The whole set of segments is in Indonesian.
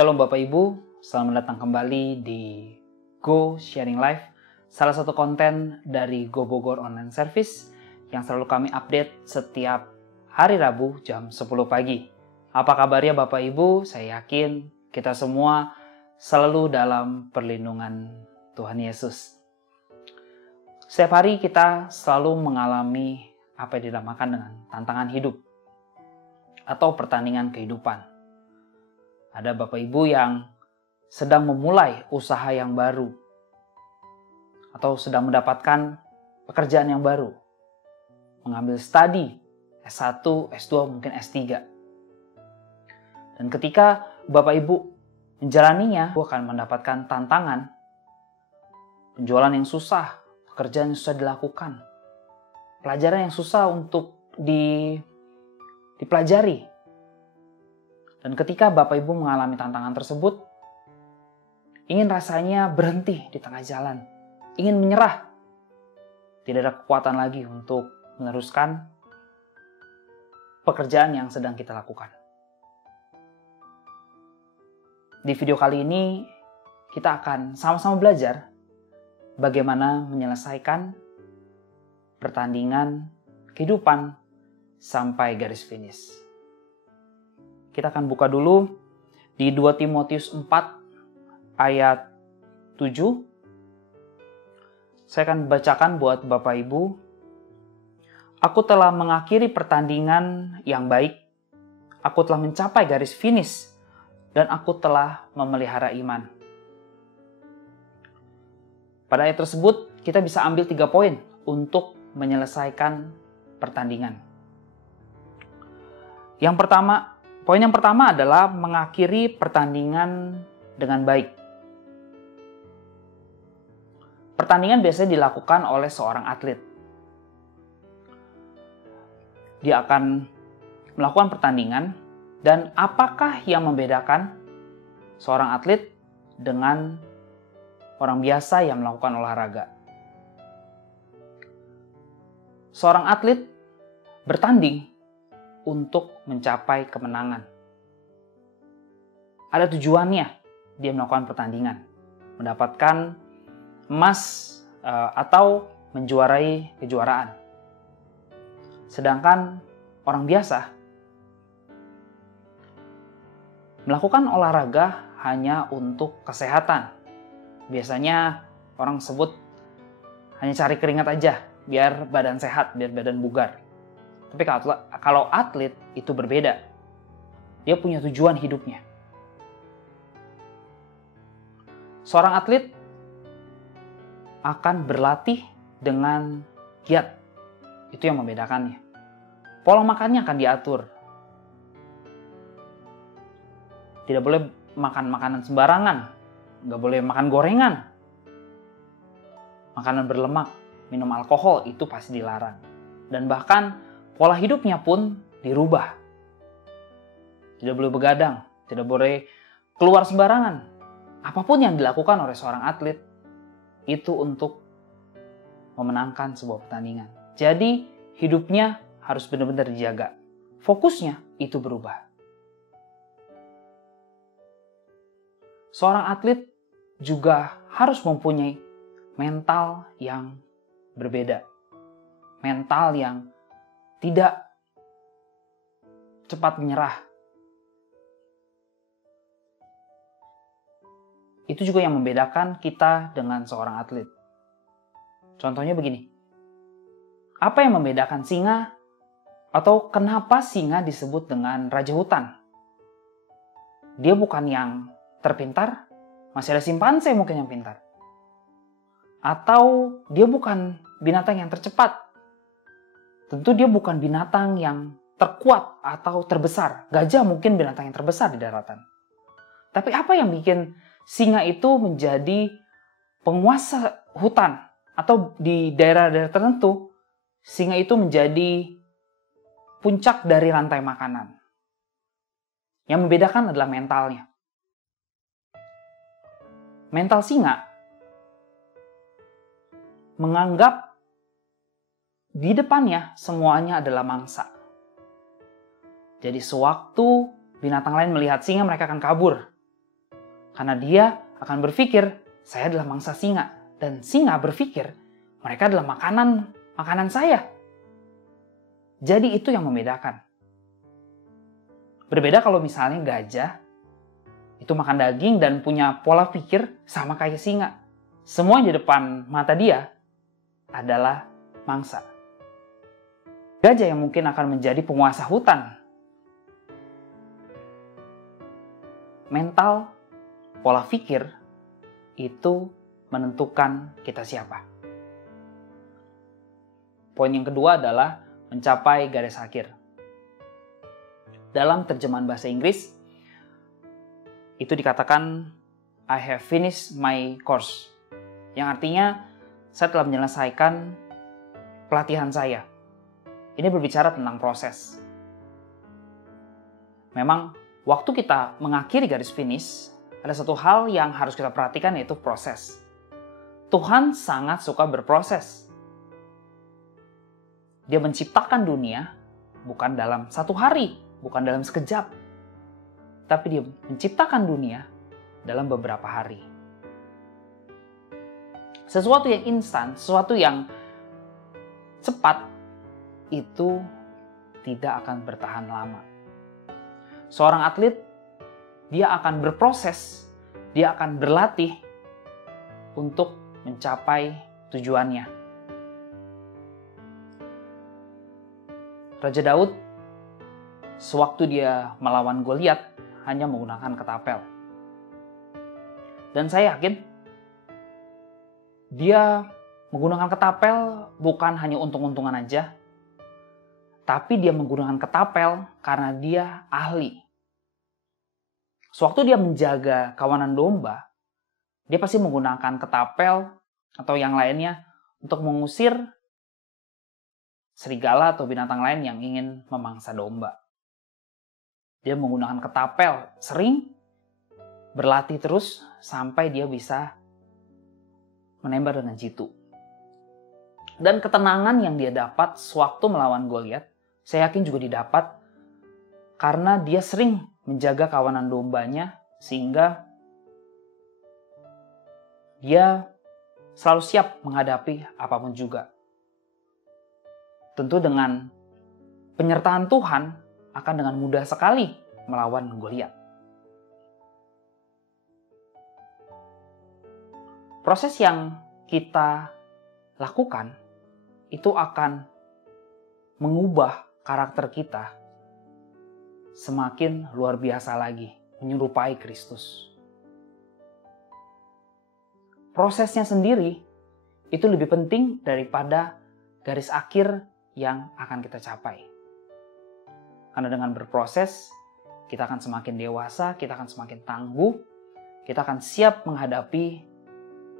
Shalom Bapak Ibu, selamat datang kembali di Go Sharing Life, salah satu konten dari Go Bogor Online Service yang selalu kami update setiap hari Rabu jam 10 pagi. Apa kabarnya Bapak Ibu? Saya yakin kita semua selalu dalam perlindungan Tuhan Yesus. Setiap hari kita selalu mengalami apa yang dinamakan dengan tantangan hidup atau pertandingan kehidupan. Ada Bapak Ibu yang sedang memulai usaha yang baru atau sedang mendapatkan pekerjaan yang baru, mengambil studi S1, S2, mungkin S3. Dan ketika Bapak Ibu menjalaninya, Ibu akan mendapatkan tantangan, penjualan yang susah, pekerjaan yang susah dilakukan, pelajaran yang susah untuk dipelajari. Dan ketika Bapak Ibu mengalami tantangan tersebut, ingin rasanya berhenti di tengah jalan, ingin menyerah, tidak ada kekuatan lagi untuk meneruskan pekerjaan yang sedang kita lakukan. Di video kali ini, kita akan sama-sama belajar bagaimana menyelesaikan pertandingan kehidupan sampai garis finish. Kita akan buka dulu di 2 Timotius 4 ayat 7. Saya akan bacakan buat Bapak Ibu. Aku telah mengakhiri pertandingan yang baik. Aku telah mencapai garis finish. Dan aku telah memelihara iman. Pada ayat tersebut kita bisa ambil 3 poin untuk menyelesaikan pertandingan. Poin yang pertama adalah mengakhiri pertandingan dengan baik. Pertandingan biasanya dilakukan oleh seorang atlet. Dia akan melakukan pertandingan, dan apakah yang membedakan seorang atlet dengan orang biasa yang melakukan olahraga? Seorang atlet bertanding untuk mencapai kemenangan. Ada tujuannya dia melakukan pertandingan, mendapatkan emas atau menjuarai kejuaraan. Sedangkan orang biasa melakukan olahraga hanya untuk kesehatan. Biasanya orang sebut hanya cari keringat aja, biar badan sehat, biar badan bugar. Tapi kalau atlet itu berbeda. Dia punya tujuan hidupnya. Seorang atlet akan berlatih dengan giat. Itu yang membedakannya. Pola makannya akan diatur. Tidak boleh makan makanan sembarangan. Nggak boleh makan gorengan. Makanan berlemak, minum alkohol, itu pasti dilarang. Dan bahkan pola hidupnya pun dirubah. Tidak boleh begadang, tidak boleh keluar sembarangan. Apapun yang dilakukan oleh seorang atlet, itu untuk memenangkan sebuah pertandingan. Jadi, hidupnya harus benar-benar dijaga. Fokusnya itu berubah. Seorang atlet juga harus mempunyai mental yang berbeda. Mental yang tidak cepat menyerah. Itu juga yang membedakan kita dengan seorang atlet. Contohnya begini. Apa yang membedakan singa atau kenapa singa disebut dengan raja hutan? Dia bukan yang terpintar, masih ada simpanse mungkin yang pintar. Atau dia bukan binatang yang tercepat. Tentu dia bukan binatang yang terkuat atau terbesar. Gajah mungkin binatang yang terbesar di daratan. Tapi apa yang bikin singa itu menjadi penguasa hutan? Atau di daerah-daerah tertentu, singa itu menjadi puncak dari rantai makanan. Yang membedakan adalah mentalnya. Mental singa menganggap di depannya semuanya adalah mangsa. Jadi sewaktu binatang lain melihat singa, mereka akan kabur. Karena dia akan berpikir, saya adalah mangsa singa. Dan singa berpikir, mereka adalah makanan saya. Jadi itu yang membedakan. Berbeda kalau misalnya gajah itu makan daging dan punya pola pikir sama kayak singa. Semua di depan mata dia adalah mangsa. Gajah yang mungkin akan menjadi penguasa hutan. Mental, pola pikir, itu menentukan kita siapa. Poin yang kedua adalah mencapai garis akhir. Dalam terjemahan bahasa Inggris, itu dikatakan, I have finished my course. Yang artinya, saya telah menyelesaikan pelatihan saya. Ini berbicara tentang proses. Memang, waktu kita mengakhiri garis finish, ada satu hal yang harus kita perhatikan, yaitu proses. Tuhan sangat suka berproses. Dia menciptakan dunia bukan dalam satu hari, bukan dalam sekejap. Tapi dia menciptakan dunia dalam beberapa hari. Sesuatu yang instan, sesuatu yang cepat, itu tidak akan bertahan lama. Seorang atlet, dia akan berproses, dia akan berlatih untuk mencapai tujuannya. Raja Daud, sewaktu dia melawan Goliat, hanya menggunakan ketapel. Dan saya yakin, dia menggunakan ketapel bukan hanya untung-untungan aja, tapi dia menggunakan ketapel karena dia ahli. Sewaktu dia menjaga kawanan domba, dia pasti menggunakan ketapel atau yang lainnya untuk mengusir serigala atau binatang lain yang ingin memangsa domba. Dia menggunakan ketapel sering, berlatih terus sampai dia bisa menembak dengan jitu. Dan ketenangan yang dia dapat sewaktu melawan Goliat, saya yakin juga didapat karena dia sering menjaga kawanan dombanya sehingga dia selalu siap menghadapi apapun juga. Tentu dengan penyertaan Tuhan akan dengan mudah sekali melawan Goliat. Proses yang kita lakukan itu akan mengubah karakter kita semakin luar biasa lagi, menyerupai Kristus. Prosesnya sendiri itu lebih penting daripada garis akhir yang akan kita capai. Karena dengan berproses, kita akan semakin dewasa, kita akan semakin tangguh, kita akan siap menghadapi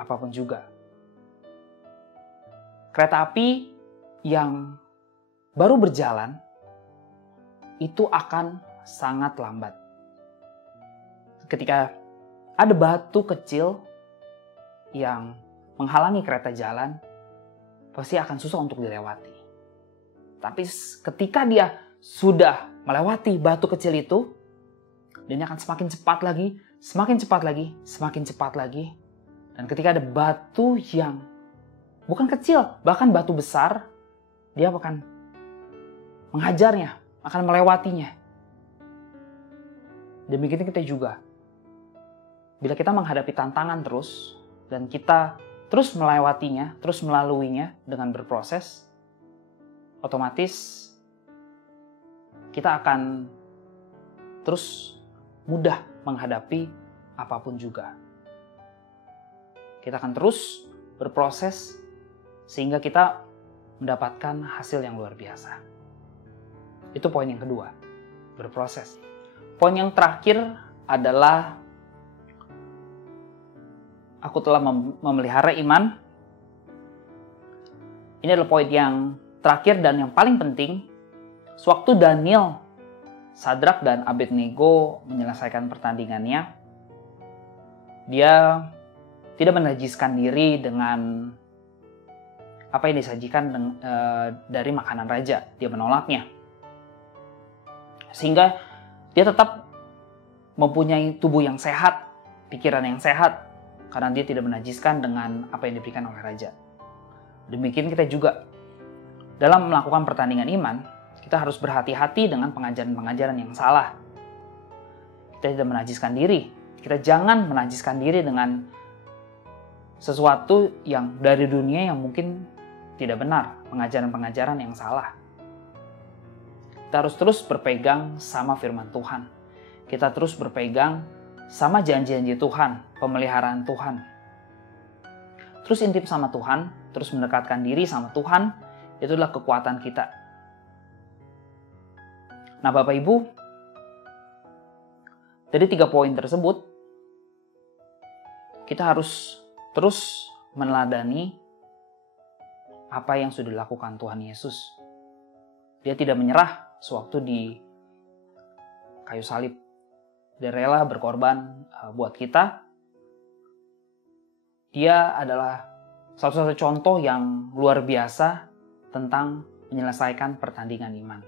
apapun juga. Kereta api yang baru berjalan, itu akan sangat lambat. Ketika ada batu kecil yang menghalangi kereta jalan, pasti akan susah untuk dilewati. Tapi ketika dia sudah melewati batu kecil itu, dia akan semakin cepat lagi, semakin cepat lagi, semakin cepat lagi. Dan ketika ada batu yang bukan kecil, bahkan batu besar, dia akan menghajarnya, akan melewatinya. Demikian kita juga. Bila kita menghadapi tantangan terus, dan kita terus melewatinya, terus melaluinya dengan berproses, otomatis kita akan terus mudah menghadapi apapun juga. Kita akan terus berproses sehingga kita mendapatkan hasil yang luar biasa. Itu poin yang kedua, berproses. Poin yang terakhir adalah aku telah memelihara iman. Ini adalah poin yang terakhir dan yang paling penting. Sewaktu Daniel, Sadrak dan Abednego menyelesaikan pertandingannya, dia tidak menajiskan diri dengan apa yang disajikan dari makanan raja. Dia menolaknya. Sehingga dia tetap mempunyai tubuh yang sehat, pikiran yang sehat karena dia tidak menajiskan dengan apa yang diberikan oleh raja. Demikian kita juga dalam melakukan pertandingan iman, kita harus berhati-hati dengan pengajaran-pengajaran yang salah. Kita tidak menajiskan diri. Kita jangan menajiskan diri dengan sesuatu yang dari dunia yang mungkin tidak benar, pengajaran-pengajaran yang salah. Kita harus terus berpegang sama firman Tuhan. Kita terus berpegang sama janji-janji Tuhan, pemeliharaan Tuhan. Terus intim sama Tuhan, terus mendekatkan diri sama Tuhan, itulah kekuatan kita. Nah Bapak Ibu, dari 3 poin tersebut, kita harus terus meneladani apa yang sudah dilakukan Tuhan Yesus. Dia tidak menyerah sewaktu di kayu salib. Dia rela berkorban buat kita. Dia adalah satu-satu contoh yang luar biasa tentang menyelesaikan pertandingan iman.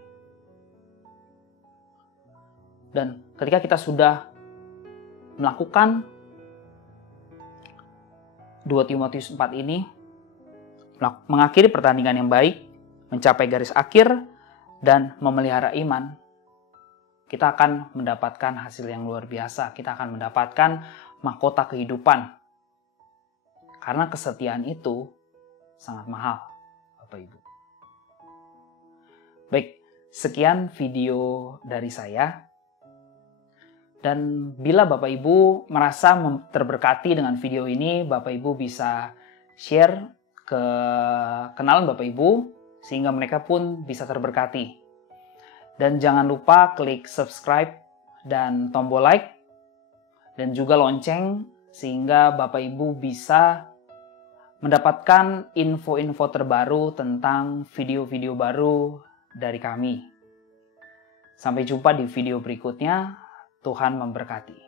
Dan ketika kita sudah melakukan 2 Timotius 4 ini, mengakhiri pertandingan yang baik, mencapai garis akhir, dan memelihara iman, kita akan mendapatkan hasil yang luar biasa. Kita akan mendapatkan mahkota kehidupan. Karena kesetiaan itu sangat mahal, Bapak Ibu. Baik, sekian video dari saya. Dan bila Bapak Ibu merasa terberkati dengan video ini, Bapak Ibu bisa share ke kenalan Bapak Ibu, sehingga mereka pun bisa terberkati. Dan jangan lupa klik subscribe dan tombol like, dan juga lonceng, sehingga Bapak Ibu bisa mendapatkan info-info terbaru tentang video-video baru dari kami. Sampai jumpa di video berikutnya. Tuhan memberkati.